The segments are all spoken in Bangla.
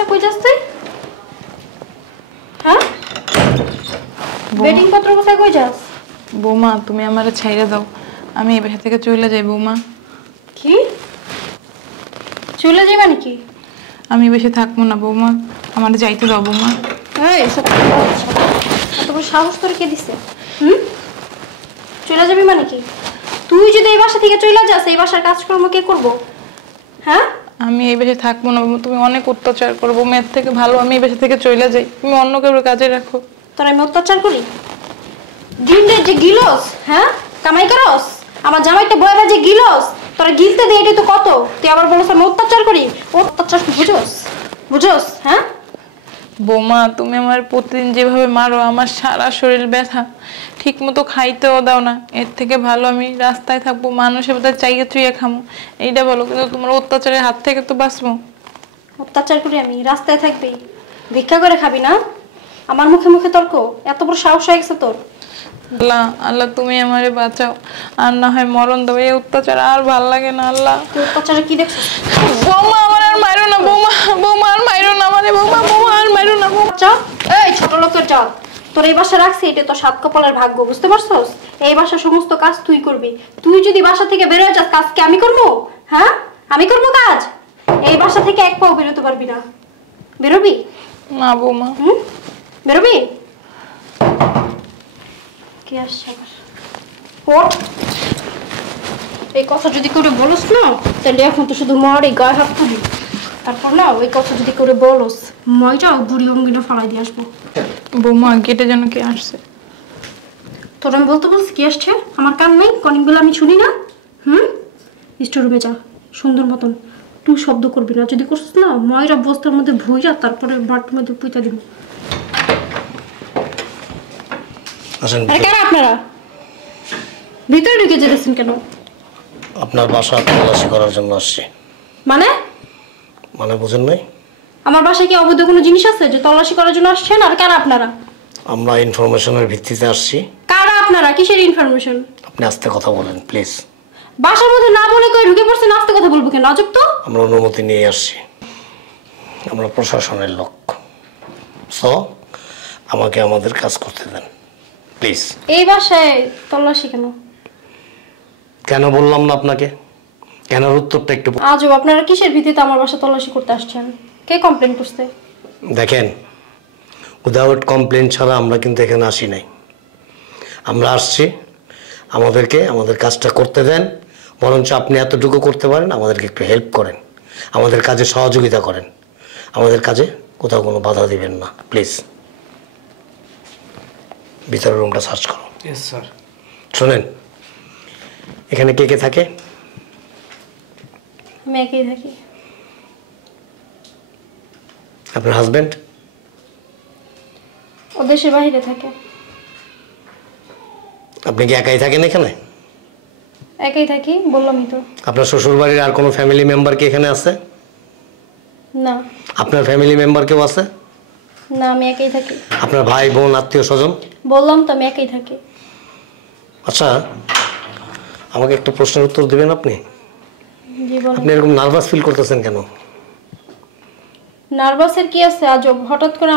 বাচ্চা কই যাস তুই? হ্যাঁ বেডিং পত্র কোথায় কই যাস? বৌমা তুমি আমারে ছাইড়া দাও, আমি এই বাসা থেকে চলে যাই বৌমা। কি চলে যাবে নাকি? আমি বেশি থাকবো না বৌমা, আমার যাইতে দাও বৌমা। এই এত বড় সাহস তোর কে দিছে? চলে যাবি মানে কি? তুই যদি এই বাসা থেকে চলে যাস এই বাসার কাজকর্ম কে করবো? হ্যাঁ আমি এই বাসায় থাকবো না বৌমা, তুমি অনেক অত্যাচার করবো, মেয়ের থেকে ভালো আমি এই বাসা থেকে চলে যাই, তুমি অন্য কেউ কাজে রাখো। তোর আমি অত্যাচার করি? দিনে যে গিলস, হ্যাঁ কামাই করস, আমার জামাইটা বয়রা যে গিলস, তোরা গিলতে দে এটাই তো কত, তুই আবার বলছ আমি অত্যাচার করি। অত্যাচার বুঝোস? বুঝোস? হ্যাঁ বৌমা তুমি আমার প্রতিদিন যেভাবে মারো আমার সারা শরীর ব্যথা, ঠিক মতো খাইতেও দাও না, এর থেকে ভালো আমি রাস্তায় থাকবো, মানুষের মধ্যে চাইয়ে চুইয়ে খামো, এইটা বলো, কিন্তু তোমার অত্যাচারের হাত থেকে তো বাঁচবো। অত্যাচার করি আমি? রাস্তায় থাকবি, ভিক্ষা করে খাবি না? আমার মুখে মুখে তর্ক, এত বড় সাহস হয়ে গেছে তোর? আল্লাহ আল্লাহ তুমি আমারে বাঁচাও, আর না হয় মরণ দেবো, এই অত্যাচার আর ভাল লাগে না আল্লাহ। তুই অত্যাচারে কি দেখছিস? বৌমা আমার আর মারো না বৌমা, বৌমা আর মারো না মানে বৌমা, বৌমা আর মারো না বৌমা। এই ছোট লোকের জাত, তোর এই বাসা রাখছি এটা তো সাত কপালের ভাগ্য, বুঝতে পারছস? এই বাসার সমস্ত কাজ তুই করবি, তুই যদি বাসা থেকে বের হয়ে যাস কাজ কি আমি করবো? হ্যাঁ আমি করবো কাজ? এই বাসা থেকে এক পাও বেরোতে পারবি না। বেরোবি না বৌমা। বেরোবি? কে আসছে আবার? ওঠ। এই কথা যদি করে বলস না তাহলে এখন তো শুধু মার এই গায়ে হাত তুলি, তারপর না ওই কথা যদি করে বলস ময়টাও বুড়ি অঙ্গিনা ফালাই দিয়ে আসবো। বৌমা গেটে যেন কে আসছে? তোর আমি বলতে বলছি কি আসছে? আমার কান নেই? কনিংগুলো আমি শুনি না? স্টোর রুমে যা, সুন্দর মতন তুই শব্দ করবি না, যদি করছিস না ময়রা বস্তার মধ্যে ভুইয়া তারপরে বাটির মধ্যে পুঁতা দিব। আরে কেন আপনারা ভিতরে ঢুকে যেতেছেন কেন? আপনার বাসা তল্লাশি করার জন্য আসছি। মানে? মানে বুঝেন নাই? আমার বাসায় কি অবৈধ কোনো জিনিস আছে যে তল্লাশি করার জন্য আসছেন? আর কারা আপনারা? আমরা ইনফরমেশনের ভিত্তিতে আসছি। কারা আপনারা? কিসের ইনফরমেশন? আপনি আস্তে কথা বলেন প্লিজ। বাসার মধ্যে না বলে কই ঢুকে পড়ছেন, আস্তে কথা বলবো কেন? আজব তো। আমরা অনুমতি নিয়ে আসছি, আমরা প্রশাসনের লোক, সো আমাকে আমাদের কাজ করতে দেন প্লিজ। এই বাসায় তল্লাশি কেন? কেন বললাম না আপনাকে? কেন উত্তরটা একটু আজব, আপনারা কিসের ভিত্তিতে আমার বাসা তল্লাশি করতে আসছেন? কে কমপ্লেন করছে? দেখেন, উইদাউট কমপ্লেন ছাড়া আমরা কিন্তু এখানে আসি নাই। আমরা আসছি আমাদেরকে আমাদের কাজটা করতে দেন, বরঞ্চ আপনি এতটুকু করতে পারেন, আমাদেরকে একটু হেল্প করেন, আমাদের কাজে সহযোগিতা করেন, আমাদের কাজে কোথাও কোনো বাধা দিবেন না প্লিজ। ভিতরের রুমটা সার্চ করো। Yes sir. শোনেন, এখানে কে কে থাকে? আমি একাই থাকি। আপনার হাজবেন্ড? ও দেশের বাইরে থাকে। আপনি কি একাই থাকেন এখানে? একাই থাকি, বললামই তো। আপনার শ্বশুর বাড়ির আর কোনো ফ্যামিলি মেম্বার কি এখানে আছে? না। আপনার ফ্যামিলি মেম্বার কেউ আছে? না, আমি একাই থাকি। আপনার ভাই বোন আত্মীয় স্বজন? বললাম তো আমি একাই থাকি। আচ্ছা, আমাকে একটা প্রশ্নের উত্তর দিবেন আপনি? জি বলেন। আপনি এরকম নার্ভাস ফিল করতেছেন কেন? নার্ভাসের কি আছে? আজব, হঠাৎ করে।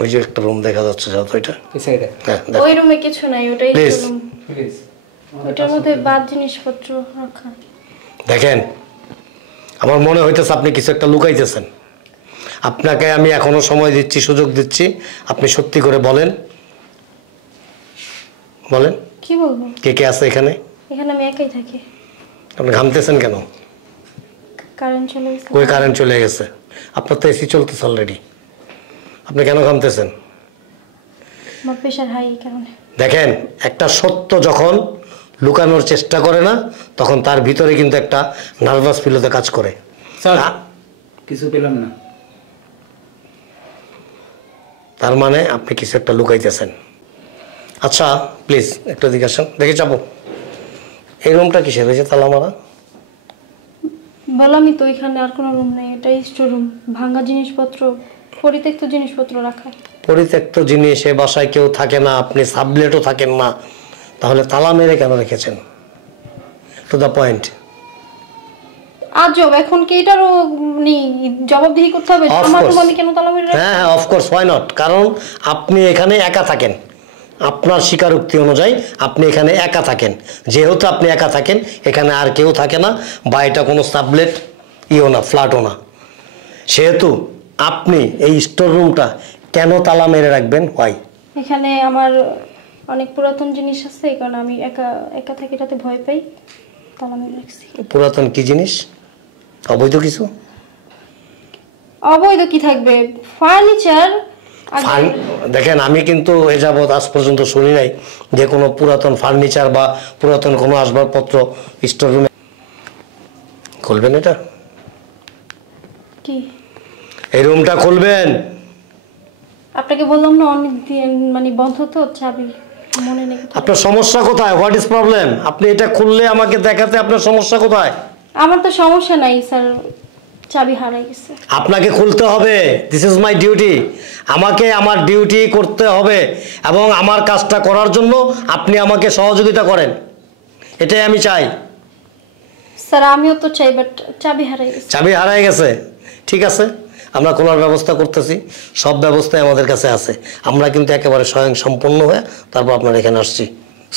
ওই যে একটা রুম দেখা যাচ্ছে, যাও তো এটা। এই সাইডে। হ্যাঁ, দেখো ওই রুমে কিছু নাই, ওটাই Please. রুম। প্লিজ। ওটার মধ্যে বাদ জিনিসপত্র রাখা। দেখেন, আমার মনে হইতেছে আপনি কিছু একটা লুকাইতেছেন। আপনাকে আমি এখনো সময় দিচ্ছি, সুযোগ দিচ্ছি, আপনি সত্যি করে বলেন। বলেন কি বলবো? কে কে আছে এখানে? এখানে আমি একাই থাকি। আপনি ঘামতেছেন কেন? কারেন্ট চলে গেছে। কই কারেন্ট চলে গেছে? আপনার তো এসি চলতেছে অলরেডি, আপনি কেন ঘামতেছেন? আমার প্রেশার হাই কারণে। দেখেন, একটা সত্য যখন লুকানোর চেষ্টা করে না, তখন তার ভিতরে কিন্তু একটা নার্ভাস ফিল হতে কাজ করে। স্যার, কিছু পেলাম না। তার মানে আপনি কিছু একটা লুকাইতেছেন। আচ্ছা প্লিজ একটু দিকে আসেন, দেখে যাবো। এই রুমটা কিসের হয়েছে তালা মারা? বললামই তো, এখানে আর কোনো রুম নেই, এটাই স্টোর রুম। ভাঙা জিনিসপত্র, পরিত্যক্ত জিনিসপত্র রাখা। পরিত্যক্ত জিনিস, এ বাসায় কেউ থাকে না, আপনি সাবলেটও থাকেন না, তাহলে তালা মেরে কেন রেখেছেন? To the point. আজব, এখন কি এটারও জবাবদিহি করতে হবে? Of আমার course. রুম আমি কেন তালা মেরে রাখবো? হ্যাঁ হ্যাঁ, অফকোর্স, হোয়াই নট। কারণ আপনি এখানে একা থাকেন, আপনার স্বীকারোক্তি অনুযায়ী আপনি এখানে একা থাকেন। যেহেতু আপনি একা থাকেন, এখানে আর কেউ থাকে না, বা এটা কোনো সাবলেট ইও না, ফ্ল্যাটও না, সেহেতু আপনি এই স্টোর রুমটা কেন তালা মেরে রাখবেন? হোয়াই? এখানে আমার অনেক পুরাতন জিনিস আছে, এই কারণে আমি একা একা থাকি, এটাতে ভয় পাই, তালা মেরে রাখছি। পুরাতন কি জিনিস? অবৈধ কিছু? অবৈধ কি থাকবে? ফার্নিচার। দেখেন, আমি কিন্তু এ যাবৎ আজ পর্যন্ত শুনি নাই যে কোনো পুরাতন ফার্নিচার বা পুরাতন কোনো আসবাবপত্র স্টোর রুমে। খুলবেন এটা? কি? এই রুমটা খুলবেন? আপনাকে বললাম না অনেক দিন মানে বন্ধ তো, চাবি মনে নেই। আপনার সমস্যা কোথায়? What is problem? আপনি এটা খুললে আমাকে দেখাতে আপনার সমস্যা কোথায়? আমার তো সমস্যা নাই স্যার, চাবি হারাই গেছে। আপনাকে খুলতে হবে, দিস ইজ মাই ডিউটি। আমাকে আমার ডিউটি করতে হবে, এবং আমার কাজটা করার জন্য আপনি আমাকে সহযোগিতা করেন, এটাই আমি চাই। স্যার আমিও তো চাই, বাট চাবি হারাই গেছে। চাবি হারাই গেছে? ঠিক আছে, আমরা খোলার ব্যবস্থা করতেছি, সব ব্যবস্থাই আমাদের কাছে আছে। আমরা কিন্তু একেবারে স্বয়ং সম্পন্ন হয়ে তারপর আপনার এখানে আসছি।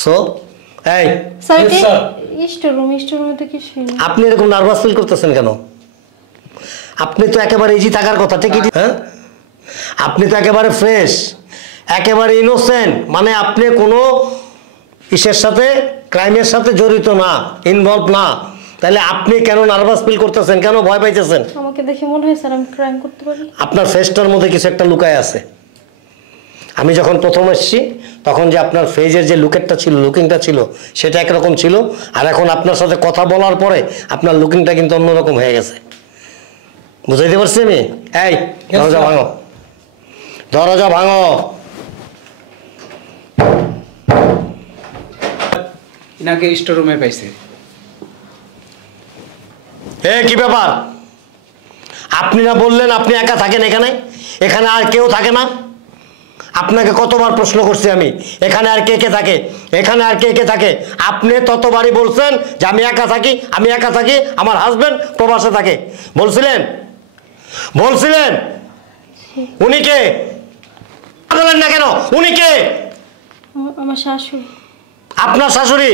সো এই স্যার Yes, কি sir. স্টোরুমে তো কিছুই নেই। আপনি এরকম নার্ভাস ফিল করতেছেন কেন? আপনি তো একেবারে ইজি থাকার কথা, ঠিকই, হ্যাঁ? আপনি তো একেবারে ফ্রেশ, একেবারে ইনোসেন্ট, মানে আপনি কোনো ইসের সাথে, ক্রাইমের সাথে জড়িত না, ইনভলভ না, তাহলে আপনি কেন নার্ভাস ফিল করতেছেন? কেন ভয় পাইতেছেন? আমাকে দেখে মনে হয় স্যার আমি ক্রাইম করতে পারি। আপনার ফেসটার মধ্যে কিছু একটা লুকায় আছে। আমি যখন প্রথম এসেছি তখন যে আপনার ফেজের যে লুকিংটা ছিল সেটা একরকম ছিল, আর এখন আপনার সাথে কথা বলার পরে আপনার লুকিংটা কিন্তু অন্যরকম হয়ে গেছে। বুঝাইতে পারছি আমি? এই দরজা ভাঙো, দরজা ভাঙো। ইনাকে স্টোর রুমে পাইছে। কি ব্যাপার? আপনি না বললেন আপনি একা থাকেন এখানে? এখানে আর কেউ থাকে না? আপনাকে কতবার প্রশ্ন করছি আমি, এখানে আর কে কে থাকে, এখানে আর কে কে থাকে? আপনি ততবারই বলছেন যে আমি একা থাকি, আমি একা থাকি, আমার হাজবেন্ড প্রবাসে থাকে। বলছিলেন? উনি কে? বলেন না কেন? উনি কে? আমার শাশুড়ি। আপনার শাশুড়ি?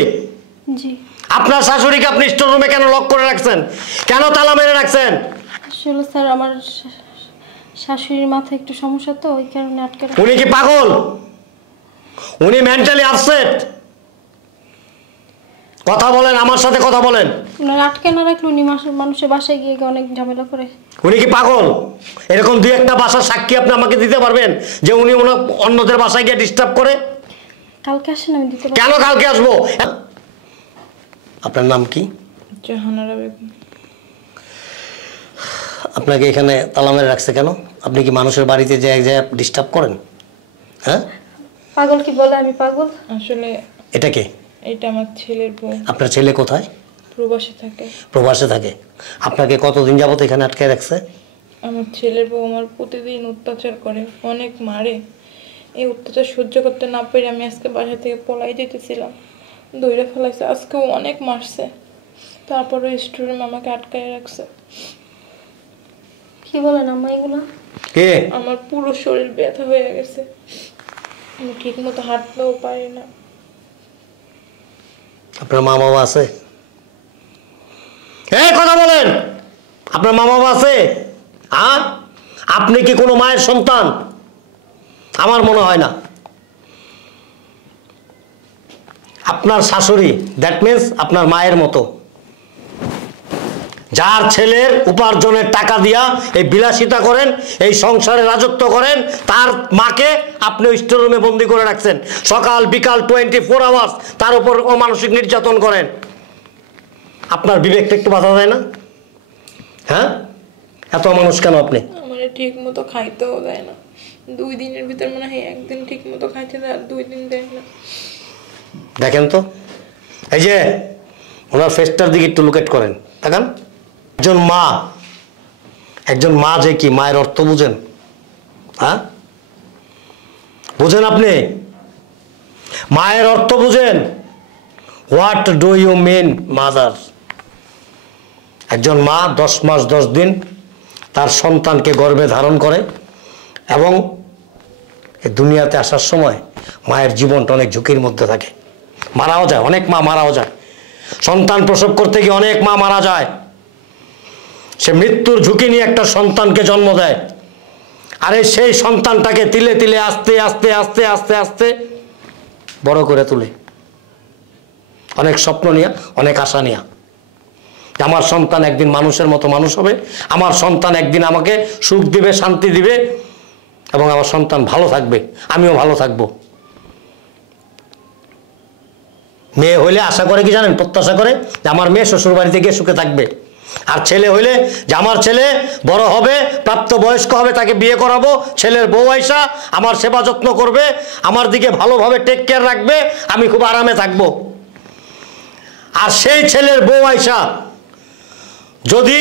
জি। আপনার শাশুড়িকে আপনি স্টোর রুমে কেন লক করে রাখছেন? কেন তালা মেরে রাখছেন? আসলে স্যার আমার শাশুড়ির মাথায় একটু সমস্যা, তো ওই কারণে আটকে রাখা। উনি কি পাগল? উনি মেন্টালি আপসেট? কথা বলেন, আমার সাথে কথা বলেন। ওনার আটকে না রাখলে উনি মানুষের বাসায় গিয়ে অনেক ঝামেলা করে। উনি কি পাগল? এরকম দুই একটা বাসার সাক্ষী আপনি আমাকে দিতে পারবেন যে উনি অন্যদের বাসায় গিয়ে ডিস্টার্ব করে? কালকে আসেন, আমি দিতে পারবো। কেন কালকে আসবো? আপনার নাম কি? জাহানারা বেগম। আপনাকে এখানে তালা মেরে রাখছে কেন? আপনি কি মানুষের বাড়িতে যে এক জায়গায় ডিস্টার্ব করেন? হ্যাঁ, পাগল কি বলে আমি পাগল? আসলে এটা কে? এটা আমার ছেলের বউ, আপনার ছেলে কোথায়? প্রবাসে থাকে। প্রবাসে থাকে। আপনাকে কতদিন যাবত এখানে আটকে রাখছে? আমার ছেলের বউ আমার প্রতিদিন অত্যাচার করে, অনেক মারে। এই অত্যাচার সহ্য করতে না পেরে আমি আজকে বাসা থেকে পলাই যেতেছিলাম, দৌড়ে ফেলাইছে। আজকেও অনেক মারছে, তারপরে স্টুডেন্ট আমাকে আটকায় রাখছে। কি বলেন আম্মা এগুলো? কে? আমার পুরো শরীর ব্যথা হয়ে গেছে, আমি ঠিক মতো হাঁটতেও পারি না। আপনার মা বাবা আছে? কথা বলেন। আপনার মা বাবা আছে? আপনি কি কোনো মায়ের সন্তান? আমার মনে হয় না। আপনার শাশুড়ি, দ্যাট মিন্স আপনার মায়ের মতো। যার ছেলের উপার্জনের টাকা দিয়া এই বিলাসিতা করেন, এই সংসারে রাজত্ব করেন, তার মাকে আপনি স্টোর রুমে বন্দি করে রাখছেন। সকাল বিকাল 24 আওয়ার্স তার উপর অমানসিক নির্যাতন করেন। আপনার বিবেকটা একটু বাধা দেয় না? হ্যাঁ, এত মানুষ কেন আপনি? আমার ঠিক মতো খাইতেও দেয় না, 2 দিনের ভিতর মনে হয় একদিন ঠিক মতো খাইতে দেয়, আর 2 দিন দেয় না। দেখেন তো, এই যে ওনার ফেসটার দিকে একটু লুকেট করেন, তাকান। একজন মা যে কি, মায়ের অর্থ বুঝেন? হ্যাঁ, বুঝেন? আপনি মায়ের অর্থ বুঝেন? What do you mean mother? একজন মা 10 মাস 10 দিন তার সন্তানকে গর্ভে ধারণ করে এবং এই দুনিয়াতে আসার সময় মায়ের জীবনটা অনেক ঝুঁকির মধ্যে থাকে, মারাও যায়, অনেক মা মারাও যায়। সন্তান প্রসব করতে গিয়ে অনেক মা মারা যায়। সে মৃত্যুর ঝুঁকি নিয়ে একটা সন্তানকে জন্ম দেয়, আরে সেই সন্তানটাকে তিলে তিলে আস্তে আস্তে আস্তে আস্তে আস্তে বড় করে তুলে, অনেক স্বপ্ন নিয়ে, অনেক আশা নিয়ে, আমার সন্তান একদিন মানুষের মতো মানুষ হবে, আমার সন্তান একদিন আমাকে সুখ দিবে, শান্তি দিবে এবং আমার সন্তান ভালো থাকবে, আমিও ভালো থাকবো। মেয়ে হইলে আশা করে কি জানেন, প্রত্যাশা করে যে আমার মেয়ে শ্বশুর বাড়িতে গিয়ে সুখে থাকবে। আর ছেলে হইলে যে আমার ছেলে বড় হবে, প্রাপ্তবয়স্ক হবে, তাকে বিয়ে করাবো, ছেলের বউ আইসা আমার সেবা যত্ন করবে, আমার দিকে ভালোভাবে টেক কেয়ার রাখবে, আমি খুব আরামে থাকবো। আর সেই ছেলের বউ আইসা যদি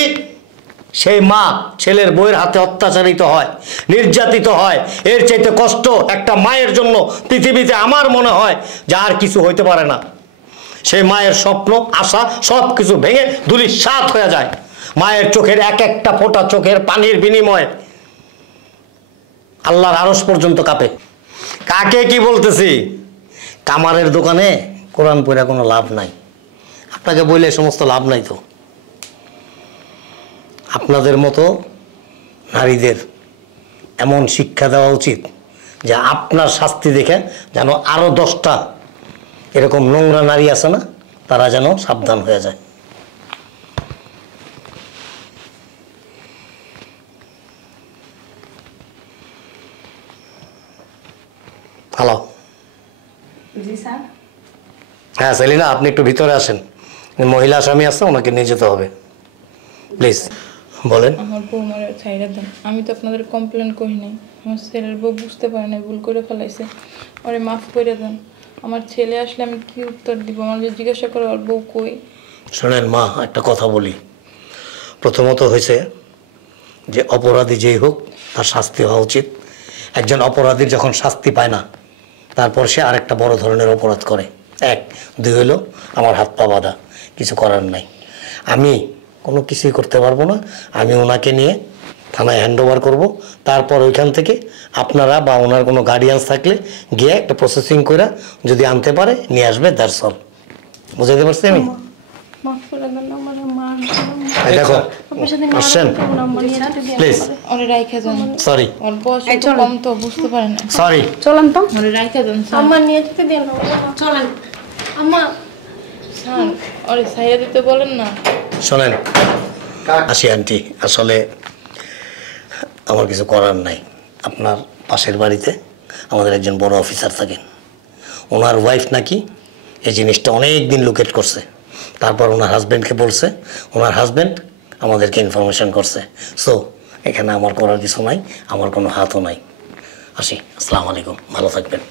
সেই মা ছেলের বউয়ের হাতে অত্যাচারিত হয়, নির্যাতিত হয়, এর চাইতে কষ্ট একটা মায়ের জন্য পৃথিবীতে আমার মনে হয় যে আর কিছু হইতে পারে না। সেই মায়ের স্বপ্ন, আশা সব কিছু ভেঙে ধূলিসাৎ হয়ে যায়। মায়ের চোখের এক একটা ফোঁটা চোখের পানির বিনিময়ে আল্লাহর আরশ পর্যন্ত কাঁপে। কাকে কি বলতেছি? কামারের দোকানে কোরআন পড়া কোনো লাভ নাই। আপনাকে বললে সমস্ত লাভ নাই। তো আপনাদের মতো নারীদের এমন শিক্ষা দেওয়া উচিত যে আপনার শাস্তি দেখে যেন আরো 10টা এরকম নোংরা নারী আছে না, তারা যেন সাবধান হয়ে যায়। হ্যালো, জি স্যার। হ্যাঁ সেলিনা, আপনি একটু ভিতরে আসেন, মহিলা আসামি আছে, ওনাকে নিয়ে যেতে হবে, প্লিজ। বলেন। আমার বউ মারা ছাইরা দেন, আমি তো আপনাদের কমপ্লেন করি নাই, আমার ছেলের বউ বুঝতে পারে না, ভুল করে ফেলাইছে, ওরে মাফ করে দেন। আমার ছেলে আসলে আমি কি উত্তর দিব? আমার যে জিজ্ঞাসা করে ওর বউ কই। শোনেন মা, একটা কথা বলি। প্রথমত হয়েছে যে অপরাধী যেই হোক তার শাস্তি হওয়া উচিত। একজন অপরাধীর যখন শাস্তি পায় না, তারপর সে আরেকটা বড় ধরনের অপরাধ করে। 1, 2 হলো আমার হাত পা বাঁধা, কিছু করার নাই, আমি কোনো কিছুই করতে পারবো না। আমি ওনাকে নিয়ে থানায় হ্যান্ড ওভার করবো, তারপর ওইখান থেকে আপনারা বা ওনার কোনো গার্ডিয়ান্স থাকলে গিয়ে একটা প্রসেসিং করে যদি আনতে পারে নিয়ে আসবে, দ্যাটস অল। বুঝাইতে পারছি আমি? মাফ করে দেন আমার মা। এই দেখো, আসছেন প্লিজ। ওরে রাইখা যান। সরি, ওর বয়স একটু কম তো বুঝতে পারে না। সরি। চলেন তো। ওরে রাইখা যান স্যার। আম্মা নিয়ে যেতে দেন না, চলেন আম্মা। স্যার ওরে ছাইরা দিতে বলেন না। শোনেন আসি আন্টি, আসলে আমার কিছু করার নাই। আপনার পাশের বাড়িতে আমাদের একজন বড় অফিসার থাকেন, ওনার ওয়াইফ নাকি এই জিনিসটা অনেক দিন লোকেট করছে, তারপর ওনার হাজব্যান্ডকে বলছে, ওনার হাজব্যান্ড আমাদেরকে ইনফরমেশন করছে। সো এখানে আমার করার কিছু নাই, আমার কোনো হাতও নাই। আসি, আসসালামু আলাইকুম, ভালো থাকবেন।